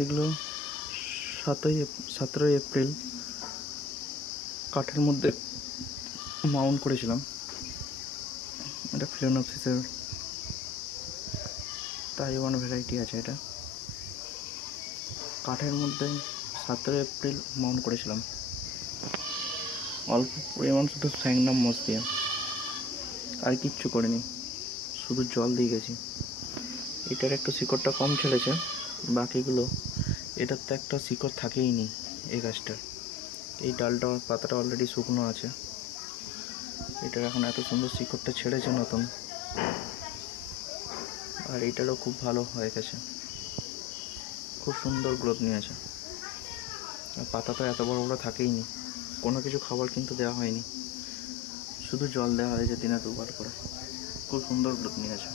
এগুলো 17ই এপ্রিল কাঠের মধ্যে মাউন্ট করেছিলাম। এটা ফিলোনপসিসের তাইওয়ান ভ্যারাইটি আছে। এটা কাঠের মধ্যে 17 এপ্রিল মাউন্ট করেছিলাম, অল্প পরিমাণ শুধু স্যাংনাম মস দিয়ে, আর কিচ্ছু করিনি, শুধু জল দিয়ে গেছি। এটার একটু শিকড়টা কম ছেড়েছে, বাকিগুলো এটার তো একটা শিকড় থাকেই নি। এই গাছটার এই ডালটা পাতাটা অলরেডি শুকনো আছে, এটার এখন এত সুন্দর শিকড়টা ছেড়েছে নতুন, আর এটারও খুব ভালো হয়ে গেছে, খুব সুন্দর গ্রোথ নিয়েছে। আর পাতা তো এত বড় বড় থাকেই নি, কোনো কিছু খাবার কিন্তু দেওয়া হয়নি, শুধু জল দেওয়া হয়েছে দিনে 2বার করে। খুব সুন্দর গ্রোথ নিয়েছে।